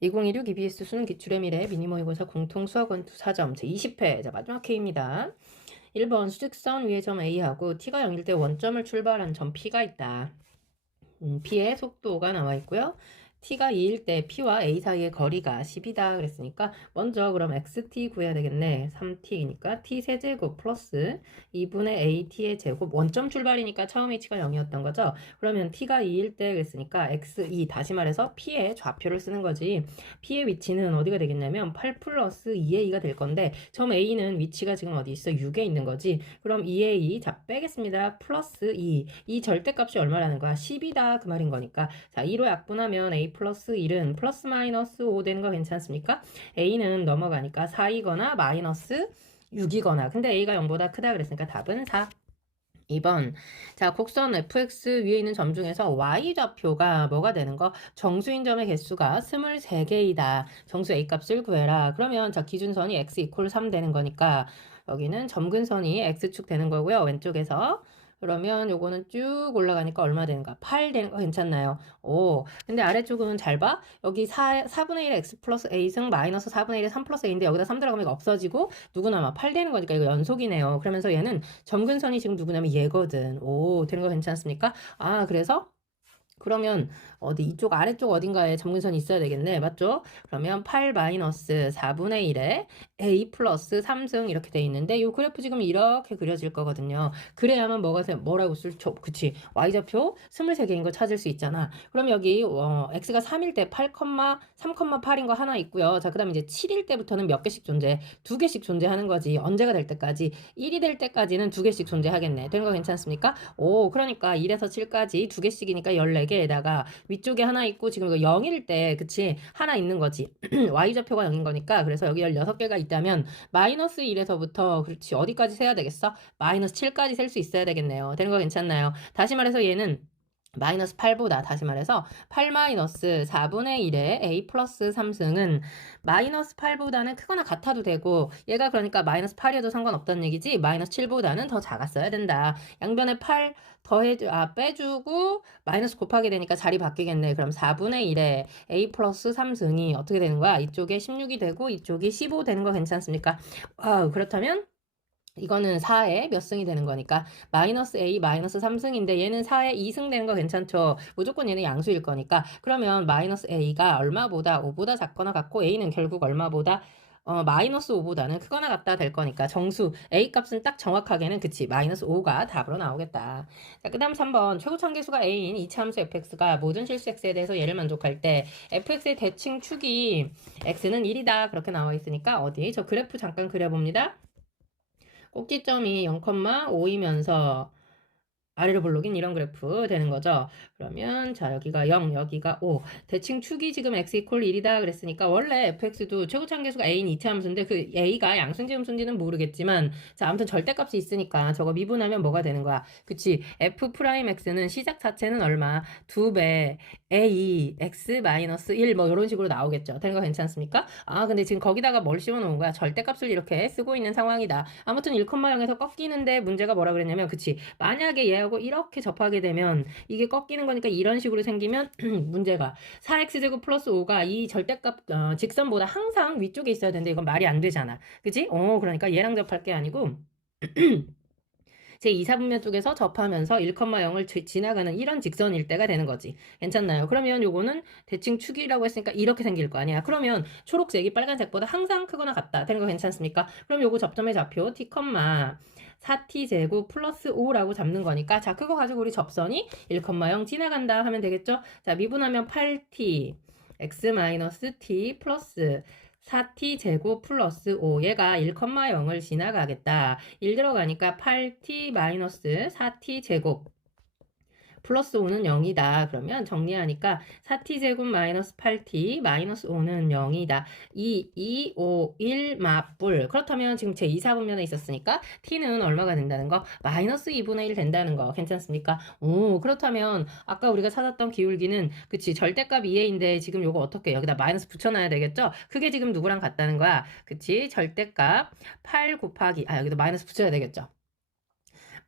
2016 EBS 수능 기출의 미래 미니모의고사 공통 수학 원투 4점 제20회 자 마지막 K입니다. 1번 수직선 위의 점 A하고 T가 0일 때 원점을 출발한 점 P가 있다. P의 속도가 나와 있고요. T가 2일 때 P와 A 사이의 거리가 10이다 그랬으니까 먼저 그럼 XT 구해야 되겠네. 3T니까 T 세제곱 플러스 2분의 AT의 제곱 원점 출발이니까 처음 H가 0이었던 거죠. 그러면 T가 2일 때 그랬으니까 X2 다시 말해서 P의 좌표를 쓰는 거지. P의 위치는 어디가 되겠냐면 8 플러스 2A가 될 건데 점 A는 위치가 지금 어디 있어? 6에 있는 거지. 그럼 2A 자 빼겠습니다. 플러스 2. 이 절대값이 얼마라는 거야? 10이다 그 말인 거니까 자 2로 약분하면 A 플러스 1은 플러스 마이너스 5 되는 거 괜찮습니까? A는 넘어가니까 4이거나 마이너스 6이거나 근데 A가 0보다 크다 그랬으니까 답은 4. 2번. 자, 곡선 fx 위에 있는 점 중에서 y좌표가 뭐가 되는 거? 정수인 점의 개수가 23개이다. 정수 a 값을 구해라. 그러면 자, 기준선이 x 이퀄 3 되는 거니까 여기는 점근선이 x축 되는 거고요. 왼쪽에서. 그러면 요거는 쭉 올라가니까 얼마 되는가? 8 되는 거 괜찮나요? 오. 근데 아래쪽은 잘 봐. 여기 4분의 1 x 플러스 a 승 마이너스 4분의 1에 3 플러스 a인데 여기다 3 들어가면 이거 없어지고 누구나마 8 되는 거니까 이거 연속이네요. 그러면서 얘는 점근선이 지금 누구냐면 얘거든. 오, 되는 거 괜찮습니까? 아, 그래서 그러면 어디 이쪽 아래쪽 어딘가에 점근선이 있어야 되겠네. 맞죠? 그러면 8 마이너스 4분의 1에 a 플러스 3승 이렇게 돼 있는데 이 그래프 지금 이렇게 그려질 거거든요. 그래야만 뭐라고 그치. y좌표 23개인 거 찾을 수 있잖아. 그럼 여기 x가 3일 때 8, 3,8인 거 하나 있고요. 자, 그다음에 이제 7일 때부터는 몇 개씩 존재? 두 개씩 존재하는 거지. 언제가 될 때까지? 1이 될 때까지는 두 개씩 존재하겠네. 되는 거 괜찮습니까? 오, 그러니까 1에서 7까지 두 개씩이니까 14개에다가 위쪽에 하나 있고 지금 이거 0일 때 그치 하나 있는 거지. y좌표가 0인 거니까 그래서 여기 16개가 있다면 마이너스 1에서부터 그렇지 어디까지 세야 되겠어? 마이너스 7까지 셀 수 있어야 되겠네요. 되는 거 괜찮나요? 다시 말해서 얘는 마이너스 8보다 다시 말해서 8 마이너스 4분의 1의 a 플러스 3승은 마이너스 8보다는 크거나 같아도 되고 얘가 그러니까 마이너스 8이어도 상관없다는 얘기지 마이너스 7보다는 더 작았어야 된다. 양변에 8 빼주고 마이너스 곱하게 되니까 자리 바뀌겠네. 그럼 4분의 1에 a 플러스 3승이 어떻게 되는 거야? 이쪽에 16이 되고 이쪽이 15 되는 거 괜찮습니까? 그렇다면 이거는 4에 몇 승이 되는 거니까 마이너스 a 마이너스 3승인데 얘는 4에 2승 되는 거 괜찮죠? 무조건 얘는 양수일 거니까 그러면 마이너스 a가 얼마보다 5보다 작거나 같고 a는 결국 얼마보다 마이너스 5보다는 크거나 같다 될 거니까 정수 a 값은 딱 정확하게는 그치 마이너스 5가 답으로 나오겠다. 자, 그 다음 3번 최고참계수가 a인 이차함수 fx가 모든 실수 x에 대해서 얘를 만족할 때 fx의 대칭 축이 x는 1이다 그렇게 나와 있으니까 어디 저 그래프 잠깐 그려봅니다. 꼭지점이 0,5이면서 아래로 볼록인 이런 그래프 되는 거죠. 그러면 자 여기가 0, 여기가 5. 대칭 축이 지금 x 이퀄 1이다 그랬으니까 원래 fx도 최고차함계수가 a인 이차함수인데 그 a가 양수인지 음수인지는 모르겠지만 자 아무튼 절대값이 있으니까 저거 미분하면 뭐가 되는 거야. 그치? f 프라임 x는 시작 자체는 얼마? 2배 a x 마이너스 1 뭐 이런 식으로 나오겠죠. 되는 거 괜찮습니까? 아 근데 지금 거기다가 뭘 씌워놓은 거야? 절대값을 이렇게 쓰고 있는 상황이다. 아무튼 1,0에서 꺾이는데 문제가 뭐라 그랬냐면 그치? 만약에 얘하고 이렇게 접하게 되면 이게 꺾이는 거니까 이런 식으로 생기면 문제가 4x제곱 플러스 5가 이 절대값 직선보다 항상 위쪽에 있어야 되는데 이건 말이 안 되잖아. 그치? 그러니까 얘랑 접할 게 아니고 제 2, 4분면 쪽에서 접하면서 1,0을 지나가는 이런 직선일 때가 되는 거지. 괜찮나요? 그러면 요거는 대칭 축이라고 했으니까 이렇게 생길 거 아니야. 그러면 초록색이 빨간색보다 항상 크거나 같다. 되는 거 괜찮습니까? 그럼 요거 접점의 좌표 t, 4t 제곱 플러스 5라고 잡는 거니까 자 그거 가지고 우리 접선이 1,0 지나간다 하면 되겠죠? 자 미분하면 8t x-t 플러스 4t 제곱 플러스 5 얘가 1,0을 지나가겠다. 1 들어가니까 8t 마이너스 4t 제곱 플러스 5는 0이다. 그러면 정리하니까 4t제곱 마이너스 8t 마이너스 5는 0이다. 2, 5, 1 맞불. 그렇다면 지금 제 2, 4분면에 있었으니까 t는 얼마가 된다는 거? 마이너스 2분의 1 된다는 거. 괜찮습니까? 오, 그렇다면 아까 우리가 찾았던 기울기는 그치 절대값 2a인데 지금 요거 어떻게 여기다 마이너스 붙여놔야 되겠죠? 그게 지금 누구랑 같다는 거야? 그치 절대값 8 곱하기 여기도 마이너스 붙여야 되겠죠?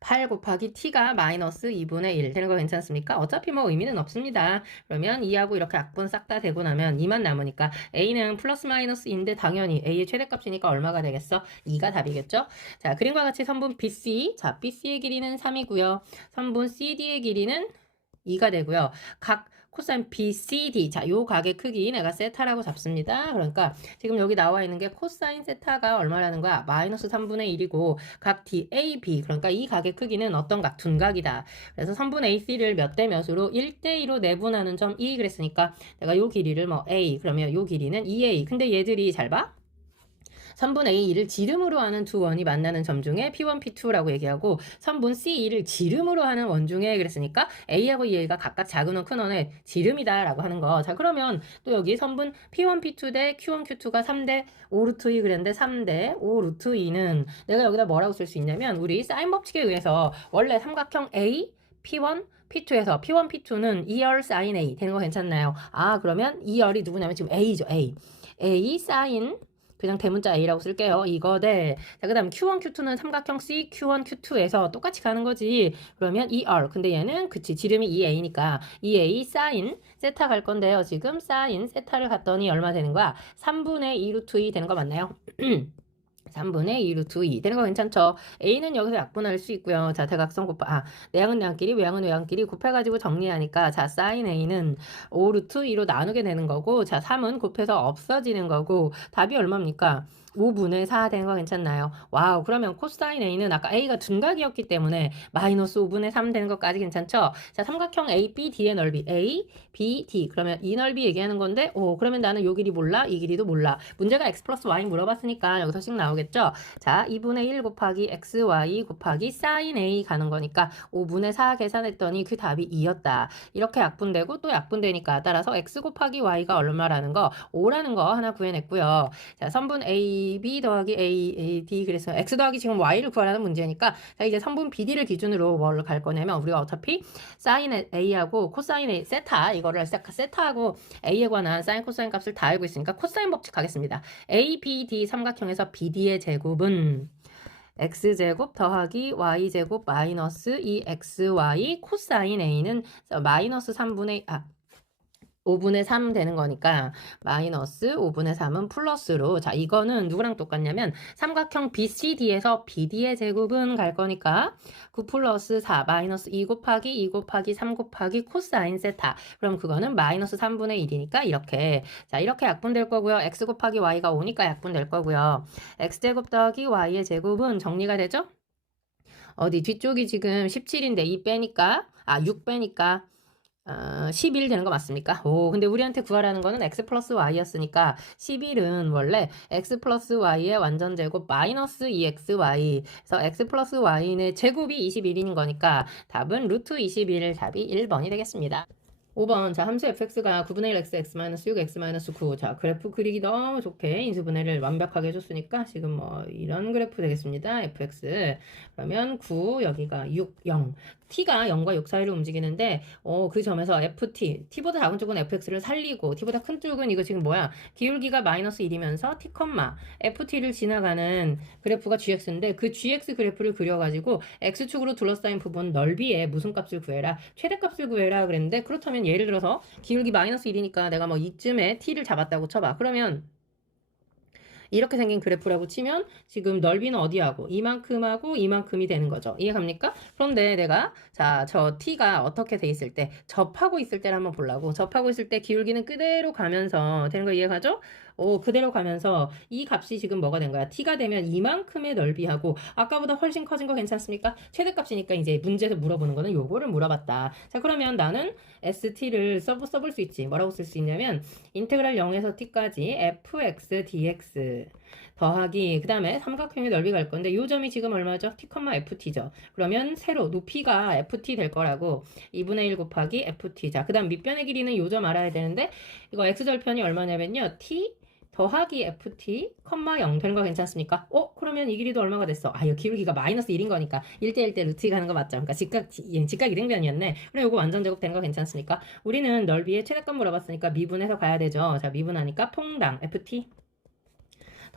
8 곱하기 t가 마이너스 2분의 1 되는 거 괜찮습니까? 어차피 뭐 의미는 없습니다. 그러면 2하고 이렇게 약분 싹 다 되고 나면 2만 남으니까 a는 플러스 마이너스인데 당연히 a의 최대값이니까 얼마가 되겠어? 2가 답이겠죠? 자, 그림과 같이 선분 BC. 자, BC의 길이는 3이고요. 선분 CD의 길이는 2가 되고요. 각 코사인 BCD. 자, 요 각의 크기 내가 세타라고 잡습니다. 그러니까 지금 여기 나와 있는 게 코사인 세타가 얼마라는 거야? 마이너스 3분의 1이고 각 DAB. 그러니까 이 각의 크기는 어떤 각? 둔각이다. 그래서 선분 AC를 몇 대 몇으로 1대2로 내분하는 점 E 그랬으니까 내가 요 길이를 뭐 A. 그러면 요 길이는 2A. 근데 얘들이 잘 봐. 3분 A2를 지름으로 하는 두 원이 만나는 점 중에 P1, P2라고 얘기하고 3분 C2를 지름으로 하는 원 중에 그랬으니까 A하고 EA가 각각 작은 원, 큰 원의 지름이다라고 하는 거. 자, 그러면 또 여기 선분 P1, P2 대 Q1, Q2가 3대 5 루트 2 그랬는데 3대 5 루트 2는 내가 여기다 뭐라고 쓸 수 있냐면 우리 사인 법칙에 의해서 원래 삼각형 A, P1, P2에서 P1, P2는 2열 사인 A 되는 거 괜찮나요? 아, 그러면 2열이 누구냐면 지금 A죠, A. A 사인 그냥 대문자 A라고 쓸게요. 이거 대. 자, 그 다음 Q1, Q2는 삼각형 C, Q1, Q2에서 똑같이 가는 거지. 그러면 2R. 근데 얘는 그치. 지름이 2A니까 2A 사인 세타 갈 건데요. 지금 사인 세타를 갔더니 얼마 되는 거야? 3분의 2 루트 2 되는 거 맞나요? 3분의 2 루트 2 되는 거 괜찮죠? A는 여기서 약분할 수 있고요. 자, 대각선 내항은 내항끼리 외항은 외항끼리 곱해가지고 정리하니까 자, 사인 A는 5 루트 2로 나누게 되는 거고 자, 3은 곱해서 없어지는 거고 답이 얼마입니까? 5분의 4 되는 거 괜찮나요? 와우, 그러면 코사인 A는 아까 A가 둔각이었기 때문에 마이너스 5분의 3 되는 것까지 괜찮죠? 자, 삼각형 ABD의 넓이 A, B, D. 그러면 이 넓이 얘기하는 건데 그러면 나는 요 길이 몰라? 이 길이도 몰라. 문제가 X 플러스 Y 물어봤으니까 여기서 씩 나오겠죠? 자, 2분의 1 곱하기 XY 곱하기 사인 A 가는 거니까 5분의 4 계산했더니 그 답이 2였다. 이렇게 약분되고 또 약분되니까 따라서 X 곱하기 Y가 얼마라는 거? 5라는 거 하나 구해냈고요. 자, 선분 AB 더하기 AD 그래서 X 더하기 지금 Y를 구하라는 문제니까 자, 이제 선분 BD를 기준으로 뭘 갈 거냐면 우리가 어차피 사인 A하고 코사인 A 세타 이거를 세타하고 A에 관한 사인 코사인 값을 다 알고 있으니까 코사인 법칙 가겠습니다. ABD 삼각형에서 BD의 제곱은 x제곱 더하기 y제곱 마이너스 2xy 코사인 A는 마이너스 5분의 3 되는 거니까 마이너스 5분의 3은 플러스로 자 이거는 누구랑 똑같냐면 삼각형 BCD에서 BD의 제곱은 갈 거니까 9 플러스 4 마이너스 2 곱하기 3 곱하기 코사인 세타 그럼 그거는 마이너스 3분의 1이니까 이렇게 자 이렇게 약분될 거고요. x 곱하기 y가 5니까 약분될 거고요. x제곱 더하기 y의 제곱은 정리가 되죠? 어디 뒤쪽이 지금 17인데 6 빼니까 11 되는 거 맞습니까? 근데 우리한테 구하라는 거는 x 플러스 y였으니까 11은 원래 x 플러스 y의 완전 제곱 마이너스 2xy 그래서 x 플러스 y의 제곱이 21인 거니까 답은 루트 21 답이 1번이 되겠습니다. 5번 자 함수 fx가 9분의 1 x, x-6, x-9 자 그래프 그리기 너무 좋게 인수분해를 완벽하게 해줬으니까 지금 뭐 이런 그래프 되겠습니다. fx 그러면 9 여기가 6, 0 t가 0과 6 사이를 움직이는데 그 점에서 ft t보다 작은 쪽은 fx를 살리고 t보다 큰 쪽은 이거 지금 뭐야 기울기가 마이너스 1이면서 t, ft를 지나가는 그래프가 gx인데 그 gx 그래프를 그려가지고 x축으로 둘러싸인 부분 넓이에 무슨 값을 구해라 최대값을 구해라 그랬는데 그렇다면 예를 들어서 기울기 마이너스 1이니까 내가 뭐 이쯤에 t를 잡았다고 쳐봐. 그러면 이렇게 생긴 그래프라고 치면 지금 넓이는 어디하고 이만큼하고 이만큼이 되는 거죠. 이해갑니까? 그런데 내가 저 t가 어떻게 돼 있을 때 접하고 있을 때를 한번 보려고 접하고 있을 때 기울기는 그대로 가면서 되는 거 이해가죠? 그대로 가면서 이 값이 지금 뭐가 된 거야? t가 되면 이만큼의 넓이하고 아까보다 훨씬 커진 거 괜찮습니까? 최대값이니까 이제 문제에서 물어보는 거는 요거를 물어봤다. 자 그러면 나는 st를 써볼 수 있지. 뭐라고 쓸 수 있냐면 인테그랄 0에서 t까지 fx dx 더하기 그 다음에 삼각형의 넓이 갈 건데 요 점이 지금 얼마죠? t, ft죠. 그러면 세로 높이가 ft 될 거라고 2분의 1 곱하기 ft 자 그 다음 밑변의 길이는 요 점 알아야 되는데 이거 x절편이 얼마냐면요 t 더하기 ft, 0 되는 거 괜찮습니까? 그러면 이 길이도 얼마가 됐어? 이 기울기가 마이너스 1인 거니까 1대1대 루트 가는 거 맞죠? 그러니까 직각 이등변이었네. 그럼 요거 완전 제곱 되는 거 괜찮습니까? 우리는 넓이의 최대값 물어봤으니까 미분해서 가야 되죠. 자, 미분하니까 퐁당 ft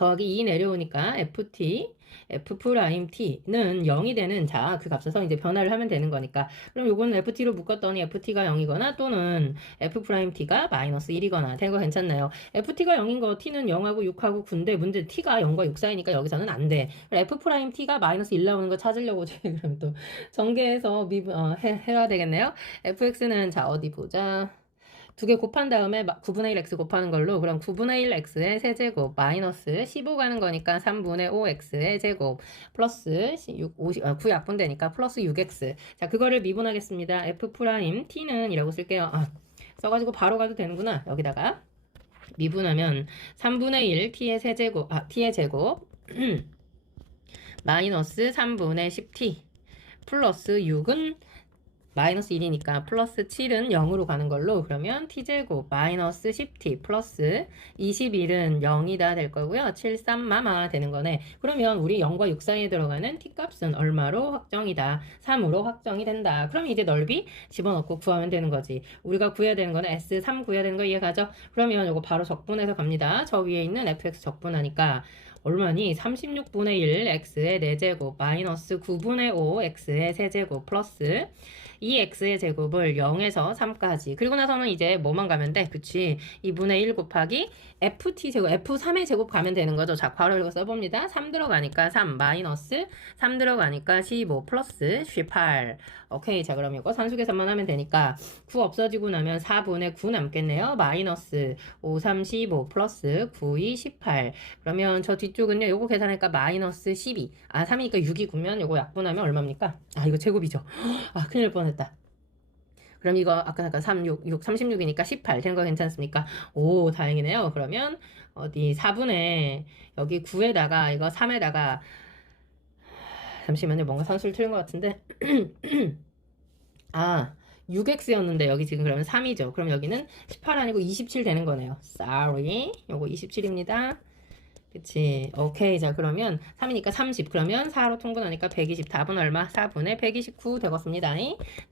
더하기 2 내려오니까 ft f 프라임 t는 0이 되는 자, 그 값에서 이제 변화를 하면 되는 거니까. 그럼 요거는 ft로 묶었더니 ft가 0이거나 또는 f 프라임 t가 마이너스 1이거나 된 거 괜찮나요? ft가 0인 거 t는 0하고 6하고 9인데 문제 t가 0과 6 사이니까 여기서는 안 돼. f 프라임 t가 마이너스 1 나오는 거 찾으려고 저희 그럼 또 전개해서 해야 되겠네요. fx는 자 어디 보자. 두 개 곱한 다음에 9분의 1 x 곱하는 걸로 그럼 9분의 1 x의 세제곱 마이너스 15 가는 거니까 3분의 5 x의 제곱 플러스 9 약분되니까 플러스 6x. 자, 그거를 미분하겠습니다. f 프라임 t는 이라고 쓸게요. 써가지고 바로 가도 되는구나. 여기다가 미분하면 3분의 1 t의 세제곱 t의 제곱 마이너스 3분의 10t 플러스 6은 마이너스 1이니까 플러스 7은 0으로 가는 걸로 그러면 t제곱 마이너스 10t 플러스 21은 0이다 될 거고요. 7, 3마마 되는 거네. 그러면 우리 0과 6 사이에 들어가는 t값은 얼마로 확정이다. 3으로 확정이 된다. 그럼 이제 넓이 집어넣고 구하면 되는 거지. 우리가 구해야 되는 거는 S3 구해야 되는 거 이해가죠? 그러면 이거 바로 적분해서 갑니다. 저 위에 있는 fx 적분하니까 얼마니? 36분의 1 x의 4제곱 마이너스 9분의 5 x의 세제곱 플러스 2x의 제곱을 0에서 3까지. 그리고 나서는 이제 뭐만 가면 돼? 그치? 2분의 1 곱하기 ft 제곱, f3의 제곱 가면 되는 거죠. 자, 괄호 이거 써봅니다. 3 들어가니까 3 마이너스 3 들어가니까 15 플러스 18. 오케이. 자, 그럼 이거 산수 계산만 하면 되니까 9 없어지고 나면 4분의 9 남겠네요. 마이너스 5, 3, 15 플러스 9, 2, 18. 그러면 저 뒤쪽은요. 요거 계산하니까 마이너스 12. 3이니까 6이구면 요거 약분하면 얼마입니까? 이거 제곱이죠. 큰일 날 뻔했다. 그럼 이거 아까 3, 6, 36이니까 18 되는 거 괜찮습니까? 오, 다행이네요. 그러면 어디 4분의 여기 9에다가 이거 3에다가 잠시만요. 뭔가 산수를 틀린 것 같은데 6x였는데 여기 지금 그러면 3이죠. 그럼 여기는 18 아니고 27 되는 거네요. Sorry. 요거 27입니다. 그치. 오케이. 자, 그러면 3이니까 30. 그러면 4로 통분하니까 120. 답은 얼마? 4분의 129 되겠습니다.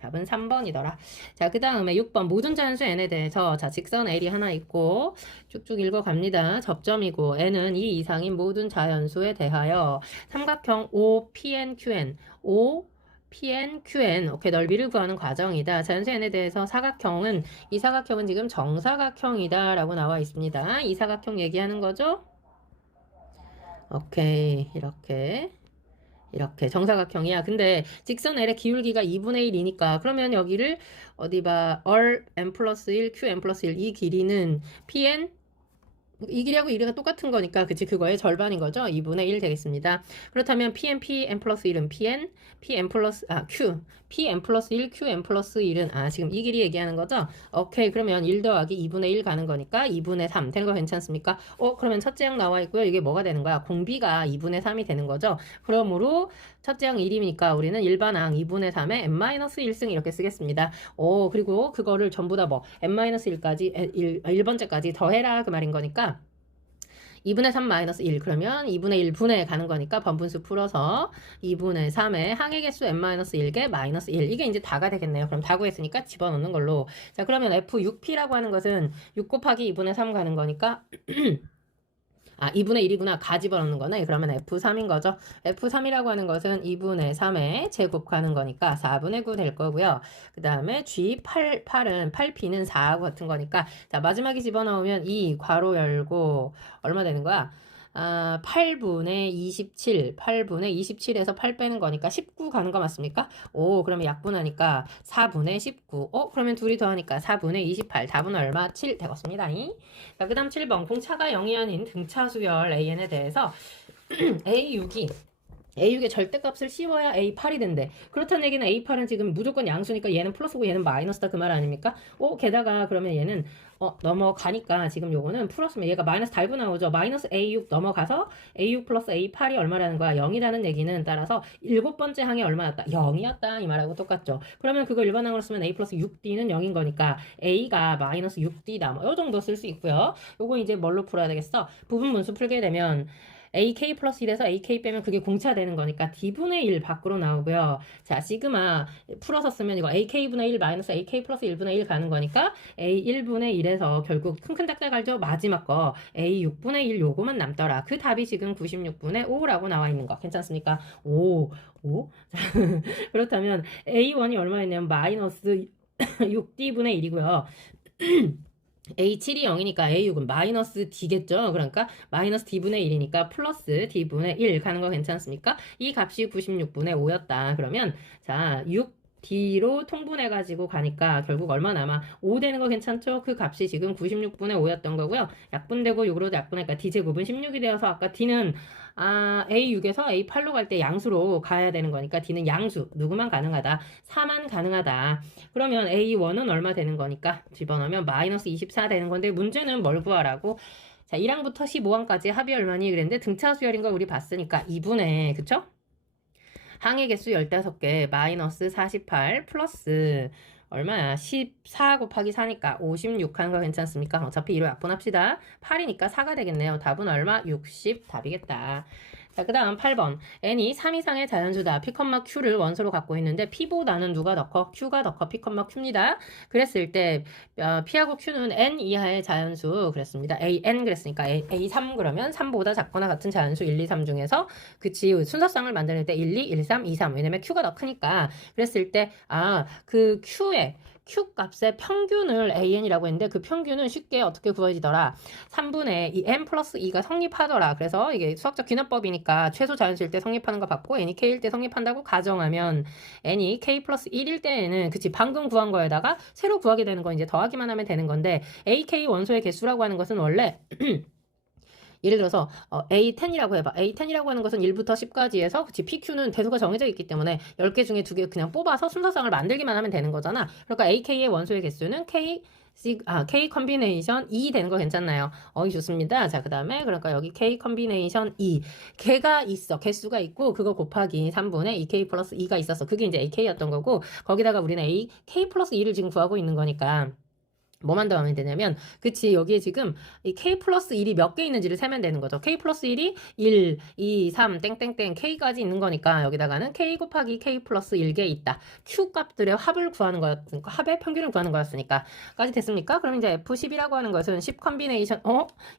답은 3번이더라. 자, 그 다음에 6번. 모든 자연수 n에 대해서 자, 직선 L이 하나 있고 쭉쭉 읽어갑니다. 접점이고 n은 2 이상인 모든 자연수에 대하여 삼각형 OPNQN PNQN 오케이 넓이를 구하는 과정이다. 자연수 n에 대해서 사각형은 이 사각형은 지금 정사각형이다 라고 나와 있습니다. 이 사각형 얘기하는 거죠? 오케이 이렇게 정사각형이야. 근데 직선 L의 기울기가 2분의 1이니까 그러면 여기를 어디 봐 n 플러스 1 qn 플러스 1 이 길이는 pn 이 길이하고 이 길이가 똑같은 거니까 그치 그거의 절반인 거죠. 2분의 1 되겠습니다. 그렇다면 pn 플러스 1은 pn 플러스 q pn 플러스 1 qn 플러스 1은 지금 이 길이 얘기하는 거죠. 오케이 그러면 1 더하기 2분의 1 가는 거니까 2분의 3 되는 거 괜찮습니까? 그러면 첫째 양 나와 있고요. 이게 뭐가 되는 거야? 공비가 2분의 3이 되는 거죠. 그러므로 첫째 양 1이니까 우리는 일반항 2분의 3에 n-1승 이렇게 쓰겠습니다. 그리고 그거를 전부 다 n-1까지 1번째까지 더해라 그 말인 거니까 2분의 3 마이너스 1 그러면 2분의 1 분에 가는 거니까 번분수 풀어서 2분의 3의 항의 개수 n-1개 마이너스 1 이게 이제 다가 되겠네요. 그럼 다 구했으니까 집어넣는 걸로. 자 그러면 f6p라고 하는 것은 6 곱하기 2분의 3 가는 거니까 2분의 1이구나. 가 집어넣는 거네. 그러면 F3인 거죠. F3이라고 하는 것은 2분의 3의 제곱 가는 거니까 4분의 9 될 거고요. 그 다음에 G8, 8P는 4하고 같은 거니까 자 마지막에 집어넣으면 2 괄호 열고 얼마 되는 거야? 8분의 27, 8분의 27에서 8 빼는 거니까 19 가는 거 맞습니까? 그러면 약분하니까 4분의 19. 그러면 둘이 더하니까 4분의 28. 답은 얼마? 7 되겠습니다. 자, 그 다음 7번. 공차가 0이 아닌 등차수열 AN에 대해서 A6의 절대값을 씌워야 A8이 된대. 그렇다는 얘기는 A8은 지금 무조건 양수니까 얘는 플러스고 얘는 마이너스다 그 말 아닙니까? 게다가 그러면 얘는 넘어가니까 지금 요거는 플러스면 얘가 마이너스 달고 나오죠. 마이너스 A6 넘어가서 A6 플러스 A8이 얼마라는 거야? 0이라는 얘기는 따라서 7번째 항이 얼마였다? 0이었다 이 말하고 똑같죠. 그러면 그거 일반항으로 쓰면 A 플러스 6D는 0인 거니까 A가 마이너스 6D다. 요 정도 쓸 수 있고요. 요거 이제 뭘로 풀어야 되겠어? 부분 분수 풀게 되면 AK 플러스 1에서 AK 빼면 그게 공차되는 거니까 D분의 1 밖으로 나오고요. 자, 시그마 풀어서 쓰면 이거 AK분의 1 마이너스 AK 플러스 1분의 1 가는 거니까 A1분의 1에서 결국 큰 짝짝 알죠? 마지막 거 A6분의 1 요거만 남더라. 그 답이 지금 96분의 5라고 나와 있는 거. 괜찮습니까? 5. 그렇다면 A1이 얼마였냐면 마이너스 6D분의 1이고요. A7이 0이니까 A6은 마이너스 D겠죠? 그러니까 마이너스 D분의 1이니까 플러스 D분의 1 가는 거 괜찮습니까? 이 값이 96분의 5였다. 그러면 자 6D로 통분해가지고 가니까 결국 얼마 남아? 5 되는 거 괜찮죠? 그 값이 지금 96분의 5였던 거고요. 약분되고 6으로 약분하니까 D제곱은 16이 되어서 아까 D는 A6에서 A8로 갈 때 양수로 가야 되는 거니까 D는 양수. 누구만 가능하다? 4만 가능하다. 그러면 A1은 얼마 되는 거니까 집어넣으면 마이너스 24 되는 건데 문제는 뭘 구하라고? 자, 1항부터 15항까지 합이 얼마니? 그랬는데 등차 수열인 거 우리 봤으니까 2분의, 그쵸? 항의 개수 15개, 마이너스 48 플러스 얼마야? 14 곱하기 4니까 56 하는 거 괜찮습니까? 어차피 2로 약분합시다. 8이니까 4가 되겠네요. 답은 얼마? 60 답이겠다. 자, 그 다음 8번. n이 3 이상의 자연수다. P, Q를 원소로 갖고 있는데 P보다는 누가 더 커? Q가 더 커. P, Q입니다. 그랬을 때 P하고 Q는 n 이하의 자연수 그랬습니다. AN 그랬으니까 A3 그러면 3보다 작거나 같은 자연수 1, 2, 3 중에서 그치 순서상을 만들 때 1, 2, 1, 3, 2, 3 왜냐면 Q가 더 크니까 그랬을 때 그 Q의 Q 값의 평균을 AN이라고 했는데 그 평균은 쉽게 어떻게 구해지더라? 3분의 이 n 플러스 2가 성립하더라. 그래서 이게 수학적 귀납법이니까 최소 자연수일 때 성립하는 거 받고 n이 k일 때 성립한다고 가정하면 n이 k 플러스 1일 때에는 그치 방금 구한 거에다가 새로 구하게 되는 거 이제 더하기만 하면 되는 건데 AK 원소의 개수라고 하는 것은 원래 예를 들어서 A10이라고 해봐. A10이라고 하는 것은 1부터 10까지 해서 그치 PQ는 대수가 정해져 있기 때문에 10개 중에 2개 그냥 뽑아서 순서상을 만들기만 하면 되는 거잖아. 그러니까 AK의 원소의 개수는 K 컨비네이션 2 되는 거 괜찮나요? 좋습니다. 자, 그 다음에 그러니까 여기 K 컨비네이션 2 개가 있어. 개수가 있고 그거 곱하기 3분의 2K 플러스 2가 있었어. 그게 이제 AK였던 거고 거기다가 우리는 K 플러스 2를 지금 구하고 있는 거니까 뭐만 더하면 되냐면 그치 여기에 지금 이 K 플러스 1이 몇 개 있는지를 세면 되는 거죠. K 플러스 1이 1, 2, 3, 땡땡땡 K까지 있는 거니까 여기다가는 K 곱하기 K 플러스 1개 있다. Q 값들의 합을 구하는 거였으니까 합의 평균을 구하는 거였으니까 까지 됐습니까? 그럼 이제 F10이라고 하는 것은 10 컨비네이션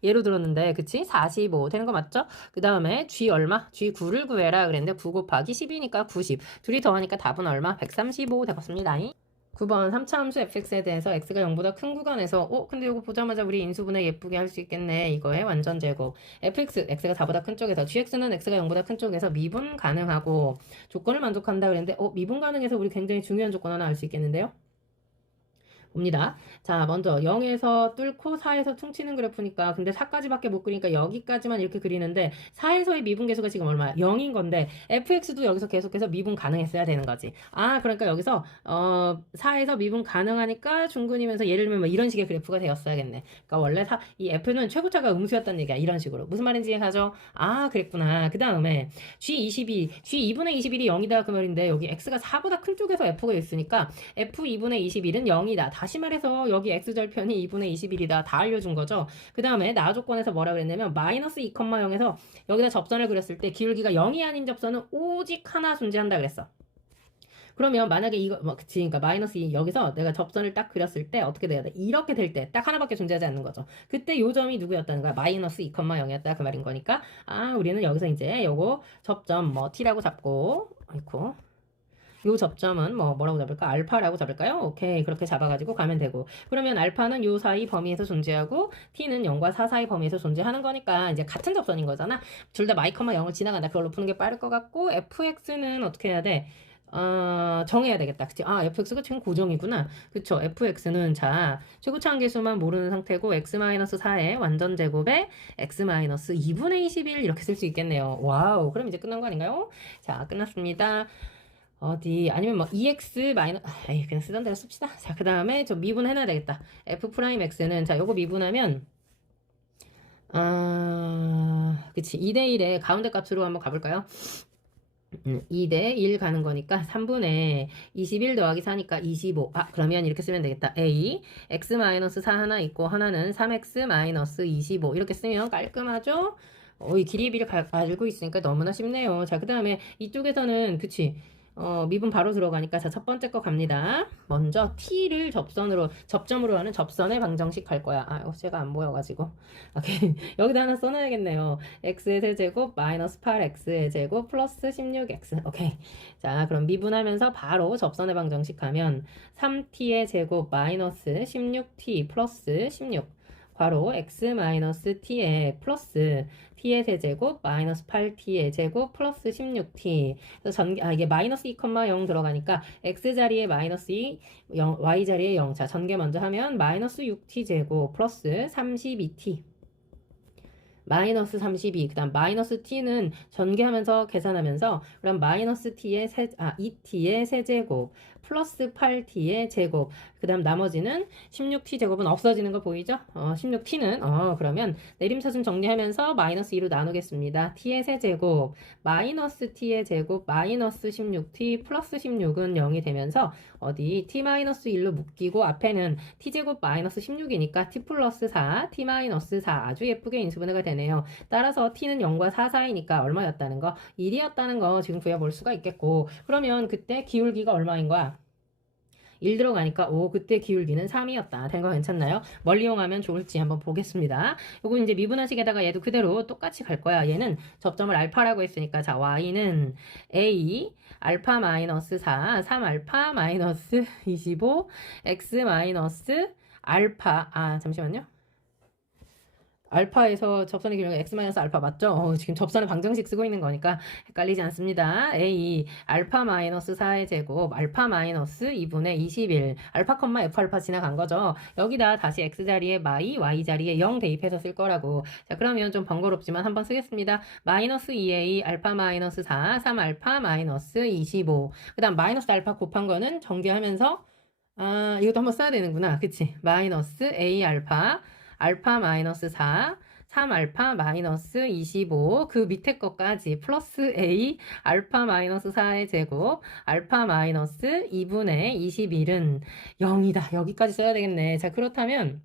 예로 들었는데 그치? 45 되는 거 맞죠? 그 다음에 G 얼마? G 9를 구해라 그랬는데 9 곱하기 10이니까 90 둘이 더하니까 답은 얼마? 135 되겠습니다. 9번 3차 함수 fx에 대해서 x가 0보다 큰 구간에서 근데 이거 보자마자 우리 인수분해 예쁘게 할 수 있겠네. 이거의 완전 제곱 fx, x가 4보다 큰 쪽에서 gx는 x가 0보다 큰 쪽에서 미분 가능하고 조건을 만족한다 그랬는데 미분 가능해서 우리 굉장히 중요한 조건 하나 알 수 있겠는데요. 봅니다. 자, 먼저 0에서 뚫고 4에서 퉁치는 그래프니까 근데 4까지밖에 못 그리니까 여기까지만 이렇게 그리는데 4에서의 미분계수가 지금 얼마야? 0인 건데 fx도 여기서 계속해서 미분 가능했어야 되는 거지. 그러니까 여기서 4에서 미분 가능하니까 중근이면서 예를 들면 뭐 이런 식의 그래프가 되었어야겠네. 그러니까 원래 이 f는 최고차가 음수였다는 얘기야. 이런 식으로. 무슨 말인지 가죠? 그랬구나. 그 다음에 G2분의 21이 0이다 그 말인데 여기 x가 4보다 큰 쪽에서 f가 있으니까 f2분의 21은 0이다. 다시 말해서 여기 x절편이 2분의 21이다. 다 알려준 거죠. 그 다음에 나 조건에서 뭐라 그랬냐면 마이너스 2,0에서 여기다 접선을 그렸을 때 기울기가 0이 아닌 접선은 오직 하나 존재한다 그랬어. 그러면 만약에 이거 그치 그러니까 마이너스 2 여기서 내가 접선을 딱 그렸을 때 어떻게 돼야 돼? 이렇게 될 때 딱 하나밖에 존재하지 않는 거죠. 그때 요 점이 누구였다는 거야? 마이너스 2,0이었다 그 말인 거니까 우리는 여기서 이제 요거 접점 t라고 잡고 아이고 요 접점은 뭐라고 잡을까? 알파라고 잡을까요? 오케이. 그렇게 잡아가지고 가면 되고. 그러면 알파는 요 사이 범위에서 존재하고 T는 0과 4 사이 범위에서 존재하는 거니까 이제 같은 접선인 거잖아. 둘 다 마이커마 0을 지나간다. 그걸로 푸는 게 빠를 것 같고 fx는 어떻게 해야 돼? 정해야 되겠다. 그치? fx가 지금 고정이구나. 그쵸? fx는 자, 최고차 한계수만 모르는 상태고 x-4의 완전 제곱에 x-2분의 21 이렇게 쓸 수 있겠네요. 와우. 그럼 이제 끝난 거 아닌가요? 자, 끝났습니다. 아니면 뭐 EX 마이너스 그냥 쓰던 대로 씁시다. 자, 그 다음에 저 미분해놔야 되겠다. F'X는 자 요거 미분하면 그치 2대1의 가운데 값으로 한번 가볼까요? 2대1 가는 거니까 3분의 21 더하기 4니까 25. 그러면 이렇게 쓰면 되겠다. A x-4 하나 있고 하나는 3x-25 이렇게 쓰면 깔끔하죠? 이 길이의 비를 알고 있으니까 너무나 쉽네요. 자, 그 다음에 이쪽에서는 그치? 미분 바로 들어가니까 자, 첫 번째 거 갑니다. 먼저 t를 접점으로 하는 접선의 방정식 갈 거야. 제가 안 보여가지고. 오케이. 여기다 하나 써놔야겠네요. x의 세제곱 마이너스 8x의 제곱 플러스 16x. 오케이. 자, 그럼 미분하면서 바로 접선의 방정식 하면 3t의 제곱 마이너스 16t 플러스 16. 괄호 x 마이너스 t의 플러스 t의 세제곱 마이너스 8t의 제곱 플러스 16t. 그래서 이게 마이너스 2,0 들어가니까 x 자리에 마이너스 2, y 자리에 0. 자, 전개 먼저 하면 마이너스 6t 제곱 플러스 32t. 마이너스 32, 그 다음 마이너스 t는 전개하면서 계산하면서 그럼 마이너스 t의 2t의 세제곱 플러스 8t의 제곱 그 다음 나머지는 16t 제곱은 없어지는 거 보이죠? 16t는 그러면 내림차순 정리하면서 마이너스 2로 나누겠습니다. t의 세제곱 마이너스 t의 제곱 마이너스 16t 플러스 16은 0이 되면서 어디 t-1로 묶이고 앞에는 t제곱 마이너스 16이니까 t 플러스 4 t-4 아주 예쁘게 인수분해가 되네요. 따라서 t는 0과 4 사이니까 얼마였다는 거? 1이었다는 거 지금 구해볼 수가 있겠고 그러면 그때 기울기가 얼마인 거야? 1 들어가니까 그때 기울기는 3이었다. 된 거 괜찮나요? 뭘 이용하면 좋을지 한번 보겠습니다. 요거 이제 미분하식에다가 얘도 그대로 똑같이 갈 거야. 얘는 접점을 알파라고 했으니까 자 y는 a 알파 마이너스 4 3알파 마이너스 25 x 마이너스 알파 잠시만요. 알파에서 접선의 길이가 x-알파 맞죠? 지금 접선의 방정식 쓰고 있는 거니까 헷갈리지 않습니다. a 알파 마이너스 4의 제곱 알파 마이너스 2분의 21 알파 컴마 f알파 지나간 거죠. 여기다 다시 x 자리에 마이 y 자리에 0 대입해서 쓸 거라고. 자, 그러면 좀 번거롭지만 한번 쓰겠습니다. 마이너스 2a 알파 마이너스 4 3알파 마이너스 25 그 다음 마이너스 알파 곱한 거는 전개하면서 이것도 한번 써야 되는구나. 그치? 마이너스 a 알파 마이너스 4, 3알파 마이너스 25, 그 밑에 것까지 플러스 a 알파 마이너스 4의 제곱, 알파 마이너스 2분의 21은 0이다. 여기까지 써야 되겠네. 자, 그렇다면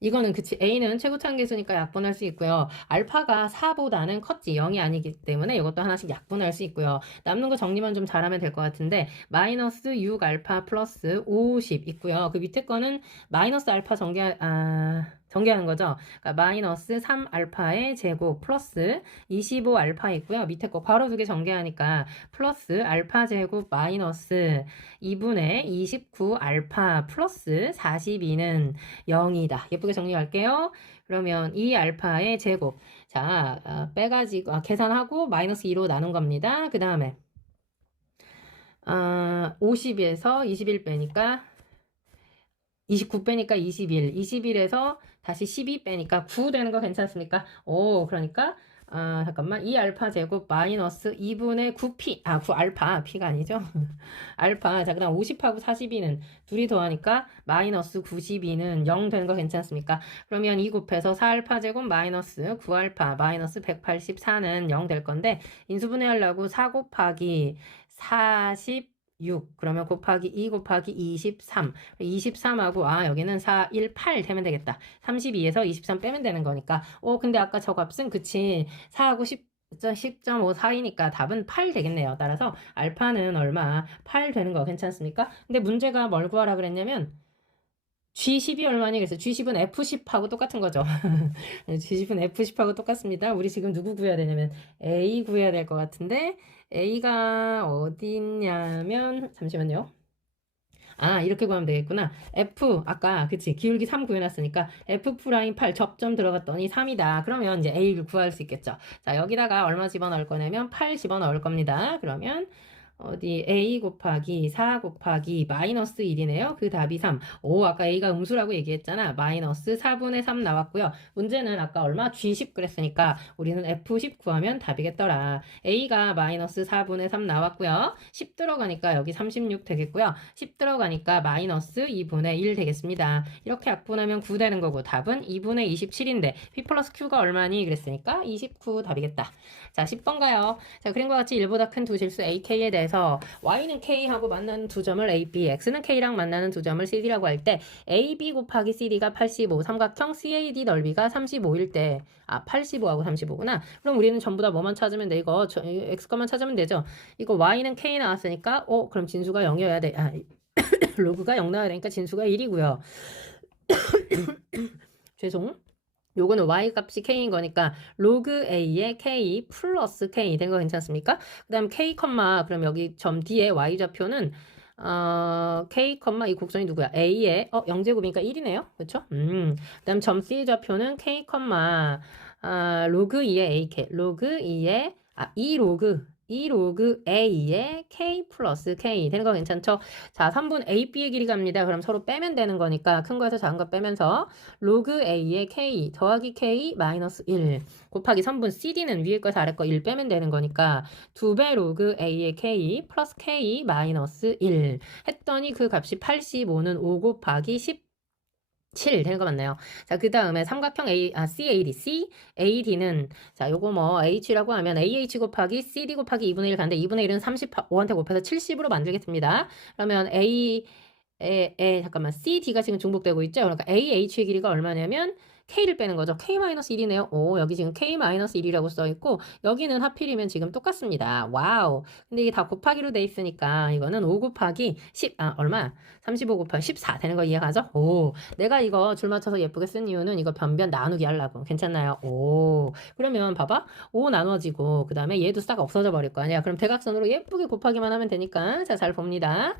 이거는 그치 a는 최고차항계수니까 약분할 수 있고요. 알파가 4보다는 컸지 0이 아니기 때문에 이것도 하나씩 약분할 수 있고요. 남는 거 정리만 좀 잘하면 될 것 같은데 마이너스 6알파 플러스 50 있고요. 그 밑에 거는 마이너스 알파 전개하는 거죠. 그러니까 마이너스 3알파의 제곱 플러스 25알파 있고요. 밑에 거 바로 두 개 전개하니까 플러스 알파 제곱 마이너스 2분의 29알파 플러스 42는 0이다. 예쁘게 정리할게요. 그러면 2알파의 제곱. 자, 빼가지고 계산하고 마이너스 2로 나눈 겁니다. 그 다음에 50에서 21 빼니까 29 빼니까 21, 21에서 다시 12 빼니까 9 되는 거 괜찮습니까? 그러니까 잠깐만 2알파 제곱 마이너스 2분의 9p 9알파 p가 아니죠? 알파. 자, 그 다음 50하고 42는 둘이 더하니까 마이너스 92는 0 되는 거 괜찮습니까? 그러면 2 곱해서 4알파 제곱 마이너스 9알파 마이너스 184는 0 될 건데 인수분해 하려고 4 곱하기 46 그러면 곱하기 2 곱하기 23 23하고 여기는 4, 1, 8 되면 되겠다. 32에서 23 빼면 되는 거니까 근데 아까 저 값은 그치 4하고 10.5 사이니까 답은 8 되겠네요. 따라서 알파는 얼마? 8 되는 거 괜찮습니까? 근데 문제가 뭘 구하라 그랬냐면 G10이 얼마니? 그래서 G10은 F10하고 똑같은 거죠. G10은 F10하고 똑같습니다. 우리 지금 누구 구해야 되냐면 A 구해야 될 것 같은데 A가 어디 있냐면 잠시만요. 이렇게 구하면 되겠구나. F 아까 그치 기울기 3 구해놨으니까 F'8 접점 들어갔더니 3이다. 그러면 이제 A를 구할 수 있겠죠. 자, 여기다가 얼마 집어넣을 거냐면 8 집어넣을 겁니다. 그러면 어디 a 곱하기 4 곱하기 마이너스 1이네요. 그 답이 3. 아까 a가 음수라고 얘기했잖아. 마이너스 4분의 3 나왔고요. 문제는 아까 얼마? G10 그랬으니까 우리는 F10 구하면 답이겠더라. a가 마이너스 4분의 3 나왔고요. 10 들어가니까 여기 36 되겠고요. 10 들어가니까 마이너스 2분의 1 되겠습니다. 이렇게 약분하면 9 되는 거고 답은 2분의 27인데 P 플러스 Q가 얼마니? 그랬으니까 29 답이겠다. 자, 10번 가요. 자, 그림과 같이 1보다 큰 두 실수 AK에 대해 문제에서 y는 k하고 만나는 두 점을 a, b, x는 k랑 만나는 두 점을 cd라고 할 때 a, b 곱하기 cd가 85, 삼각형 CAD 넓이가 35일 때 85하고 35구나. 그럼 우리는 전부 다 뭐만 찾으면 돼? 이거 x값만 찾으면 되죠. 이거 y는 k 나왔으니까 그럼 진수가 0이어야 돼. 로그가 0 나와야 되니까 진수가 1이고요. 죄송. 요거는 y 값이 k인 거니까 로그 a의 k 플러스 k 된 거 괜찮습니까? 그 다음 k, 그럼 여기 점 뒤에 y 좌표는 k, 이 곡선이 누구야? a의 0제곱이니까 1이네요. 그렇죠? 그 다음 점 c 좌표는 k, 로그 2의 ak 로그 2의 2로그 a의 k 플러스 k 되는 거 괜찮죠? 자, 3분 a, b의 길이 갑니다. 그럼 서로 빼면 되는 거니까 큰 거에서 작은 거 빼면서 로그 a의 k 더하기 k 마이너스 1 곱하기 3분 cd는 위에 거에서 아래 거 1 빼면 되는 거니까 2배 로그 a의 k 플러스 k 마이너스 1 했더니 그 값이 85는 5 곱하기 7 되는 거 맞나요? 자, 그 다음에 삼각형 CAD는, 자, 요거 뭐, H라고 하면 AH 곱하기 CD 곱하기 2분의 1 가는데 2분의 1은 35한테 곱해서 70으로 만들겠습니다. 그러면 잠깐만, CD가 지금 중복되고 있죠? 그러니까 AH의 길이가 얼마냐면, K를 빼는 거죠. K-1이네요. 여기 지금 K-1이라고 써있고, 여기는 하필이면 지금 똑같습니다. 와우. 근데 이게 다 곱하기로 돼 있으니까, 이거는 5 곱하기 10, 얼마? 35 곱하기 14 되는 거 이해가죠? 내가 이거 줄 맞춰서 예쁘게 쓴 이유는 이거 변변 나누기 하려고. 괜찮나요? 그러면 봐봐. 5 나눠지고, 그 다음에 얘도 싹 없어져 버릴 거 아니야. 그럼 대각선으로 예쁘게 곱하기만 하면 되니까. 자, 잘 봅니다.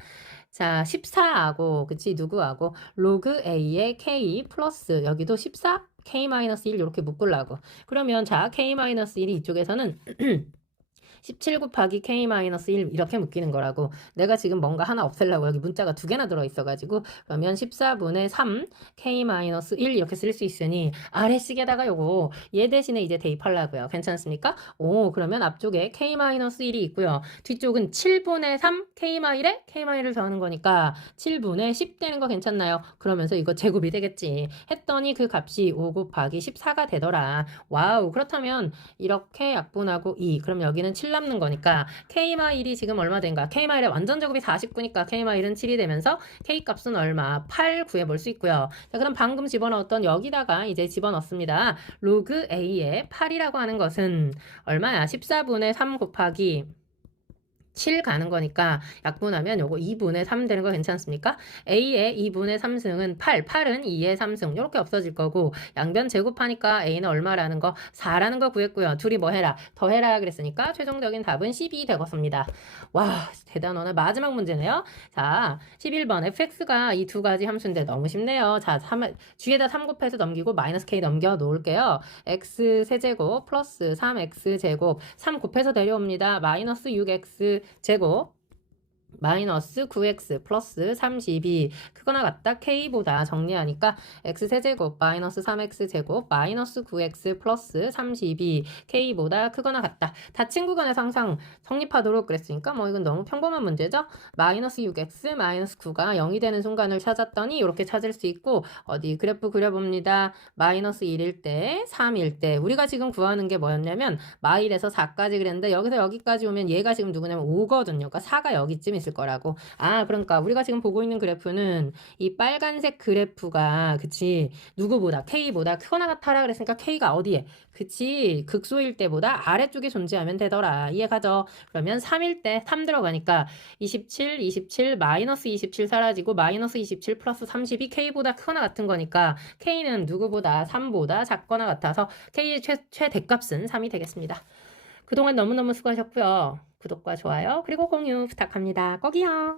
자, 14하고, 그치, 누구하고, 로그 A의 K 플러스, 여기도 14, K-1 이렇게 묶으려고. 그러면, 자, K-1이 이쪽에서는 17 곱하기 K-1 이렇게 묶이는 거라고. 내가 지금 뭔가 하나 없애려고 여기 문자가 두 개나 들어있어가지고 그러면 14분의 3 K-1 이렇게 쓸 수 있으니 아래식에다가 요거 얘 대신에 이제 대입하려고요. 괜찮습니까? 그러면 앞쪽에 K-1이 있고요. 뒤쪽은 7분의 3 K-1을 더하는 거니까 7분의 10 되는 거 괜찮나요? 그러면서 이거 제곱이 되겠지. 했더니 그 값이 5 곱하기 14가 되더라. 와우. 그렇다면 이렇게 약분하고 2. 그럼 여기는 7 남는 거니까 K-1이 지금 얼마 된가? K-1의 완전 제곱이 49니까 K-1은 7이 되면서 K 값은 얼마? 8 구해볼 수 있고요. 자, 그럼 방금 집어넣었던 여기다가 이제 집어넣습니다. 로그 A의 8이라고 하는 것은 얼마야? 14분의 3 곱하기 7 가는 거니까 약분하면 요거 2분의 3 되는 거 괜찮습니까? A의 2분의 3승은 8은 2의 3승 이렇게 없어질 거고 양변 제곱하니까 A는 얼마라는 거? 4라는 거 구했고요. 둘이 뭐 해라? 더해라 그랬으니까 최종적인 답은 12 되겠습니다. 와, 대단하네. 마지막 문제네요. 자, 11번 fx가 이 두 가지 함수인데 너무 쉽네요. 자, G에다 3 곱해서 넘기고 마이너스 K 넘겨 놓을게요. x 세제곱 플러스 3x 제곱 3 곱해서 데려옵니다. 마이너스 6x 제곱 마이너스 9x 플러스 32 크거나 같다 k보다 정리하니까 x세제곱 마이너스 3x 제곱 마이너스 9x 플러스 32 k보다 크거나 같다. 닫힌 구간에서 항상 성립하도록 그랬으니까 뭐 이건 너무 평범한 문제죠. 마이너스 6x 마이너스 9가 0이 되는 순간을 찾았더니 이렇게 찾을 수 있고 어디 그래프 그려봅니다. 마이너스 1일 때 3일 때 우리가 지금 구하는 게 뭐였냐면 마일에서 4까지 그랬는데 여기서 여기까지 오면 얘가 지금 누구냐면 5거든요. 그러니까 4가 여기쯤 있을 거라고. 그러니까 우리가 지금 보고 있는 그래프는 이 빨간색 그래프가 그치 누구보다 K보다 크거나 같아라 그랬으니까 K가 어디에? 그치 극소일 때보다 아래쪽에 존재하면 되더라. 이해가죠? 그러면 3일 때 3 들어가니까 27 마이너스 27 사라지고 마이너스 27 플러스 32 K보다 크거나 같은 거니까 K는 누구보다 3보다 작거나 같아서 K의 최대값은 3이 되겠습니다. 그동안 너무너무 수고하셨고요. 구독과 좋아요 그리고 공유 부탁합니다. 꼭이요.